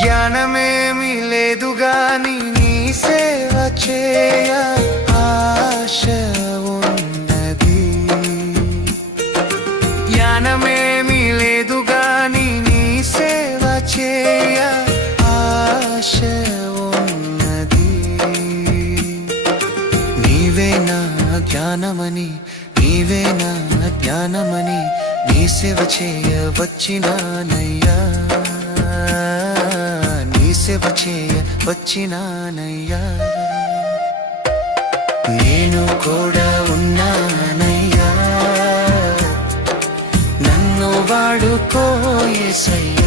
జ్ఞానమేమి లేదు గాని నీ సేవ చేయ ఆశ ఉన్నది. జ్ఞానమేమి లేదు గాని నీ సేవ చేయ ఆశ ఉన్నది. నీవే నా జ్ఞానమని, నీవే నా జ్ఞానమని నీ సేవ చేయ వచ్చినానయ్యా, నీ సేవ చేయ వచ్చినానయ్యా. నేను కూడా ఉన్నానయ్యా, నన్ను వాడుకో యేసయ్యా.